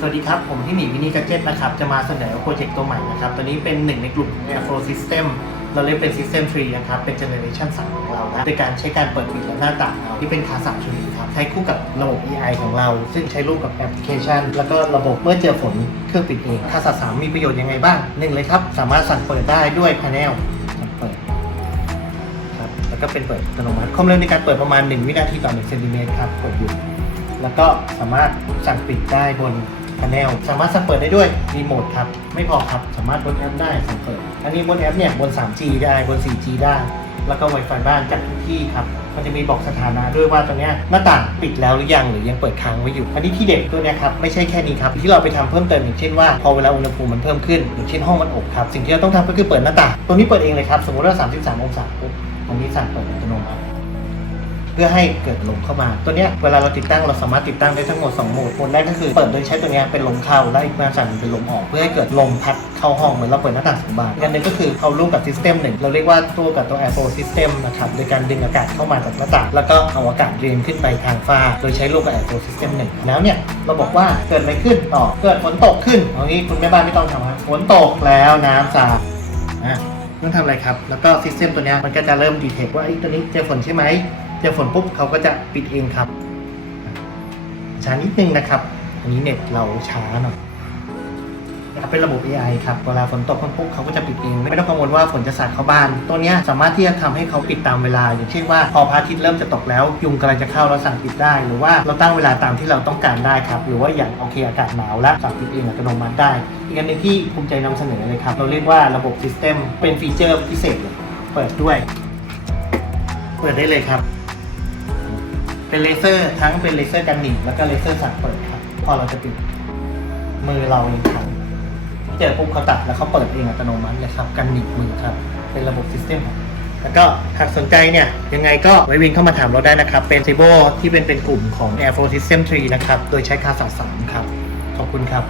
สวัสดีครับ ผมที่หมีวินิกาเจ็ตนะครับ จะมาเสนอโปรเจกต์ตัวใหม่นะครับ ตัวนี้เป็นหนึ่งในกลุ่ม Airflow System เราเรียกเป็น System 3นะครับ เป็น Generation 3ของเรานะโดยการใช้การเปิดปิดและหน้าต่างเราที่เป็นคาสามชุนีครับ ใช้คู่กับระบบ AI ของเรา ซึ่งใช้ร่วมกับแอปพลิเคชัน แล้วก็ระบบเมื่อเจอฝนเครื่องปิดเองคาสาสามมีประโยชน์ยังไงบ้างหนึ่งเลยครับ สามารถสั่งเปิดได้ด้วย Panel สั่งเปิดครับแล้วก็เป็นเปิดอัตโนมัติความเร็วในการเปิดประมาณ 1 วินาทีต่อ1เซนติเมตรครับกดอยู่แล้วก็สามารถสั่งปิดได้บน พา n นลสามารถสั่งเปิดได้ด้วยรีโมทครับไม่พอครับสามารถบนแอปได้สั่งเปิด อันนี้บนแอปเนี่ยบน 3G ได้บน 4G ได้ แล้วก็ Wi-Fi บ้านจากทุกที่ครับมันจะมีบอกสถานะด้วยว่าตรงเนี้ยหน้าต่างปิดแล้วหรือยังหรือยังเปิดค้างไว้อยู่ อันนี้ที่เด็ดตัวเนี้ยครับไม่ใช่แค่นี้ครับที่เราไปทำเพิ่มเติมอย่างเช่นว่าพอเวลาอุณหภูมิมันเพิ่มขึ้นอย่างเช่นห้องมันอบครับสิ่งที่เราต้องทำก็คือเปิดหน้าต่างตัวนี้เปิดเองเลยครับสมมติว่า 33 องศาปุ๊บตรงนี้สั่งเปิดอัตโนมัติ พื่อให้เกิดลมเข้ามา ตัวเนี้ยเวลาเราติดตั้งเราสามารถติดตั้งได้ทั้งหมด2โหมดโหมดแรกก็คือเปิดโดยใช้ตัวเนี้ยเป็นลมเข้าและอีกมาสั่นเป็นลมออก เพื่อให้เกิดลมพัดเข้าห้องเหมือนเราเปิดหน้าต่างสองบานอันนึงก็คือเอาร่วมกับซิสเต็มหนึ่งเราเรียกว่าตัวกับตัว Airflow System นะครับโดยการดึงอากาศเข้ามาจากหน้าต่างแล้วก็เอาอากาศเรียนขึ้นไปทางฟ้า โดยใช้ร่วมกับ Airflow System หนึ่งแล้วเนี่ยเราบอกว่าเกิดอะไรขึ้นต่อเกิดฝนตกขึ้นเอางี้คุณแม่บ้านไม่ต้องทำครับฝนตกแล้วน้ำสาดอะต้องทำอะไรครับ แล้วก็ซิสเต็มตัวนี้มันก็จะเริ่มดีเทคว่าไอ้ตัวนี้เจอฝนใช่ไหม เจอฝนปุ๊บเขาก็จะปิดเองครับช้านิดนึงนะครับ อันนี้เน็ตเราช้าหน่อยนะครับเป็นระบบ AI ครับ เวลาฝนตกปุ๊บเขาก็จะปิดเอง ไม่ต้องกังวลว่าฝนจะสาดเข้าบ้าน ตัวนี้สามารถที่จะทำให้เขาปิดตามเวลา อย่างเช่นว่าพอพระอาทิตย์เริ่มจะตกแล้ว ยุงกำลังจะเข้าเราสั่งปิดได้ หรือว่าเราตั้งเวลาตามที่เราต้องการได้ครับ หรือว่าอย่างโอเคอากาศหนาวแล้วสั่งปิดเองอัตโนมัติได้ อีกอันนึงที่ภูมิใจนำเสนอเลยครับ เราเรียกว่าระบบซิสเต็มเป็นฟีเจอร์พิเศษเลย เปิดด้วย เปิดได้เลยครับ เป็นเลเซอร์ทั้งเป็นเลเซอร์กันหนีบแล้วก็เลเซอร์สั่งเปิดครับ พอเราจะปิดมือเราเองครับเจอปุ๊บเขาตัดแล้วเขาเปิดเองอัตโนมัติเลยครับกันหนีบมือครับ เป็นระบบซิสเต็มครับแล้วก็หากสนใจเนี่ยยังไงก็ไว้วินเข้ามาถามเราได้นะครับ เป็น t a b l e ที่เป็นเป็นกลุ่มของ Air Flow System 3 นะครับ โดยใช้คาสามครับ ขอบคุณครับ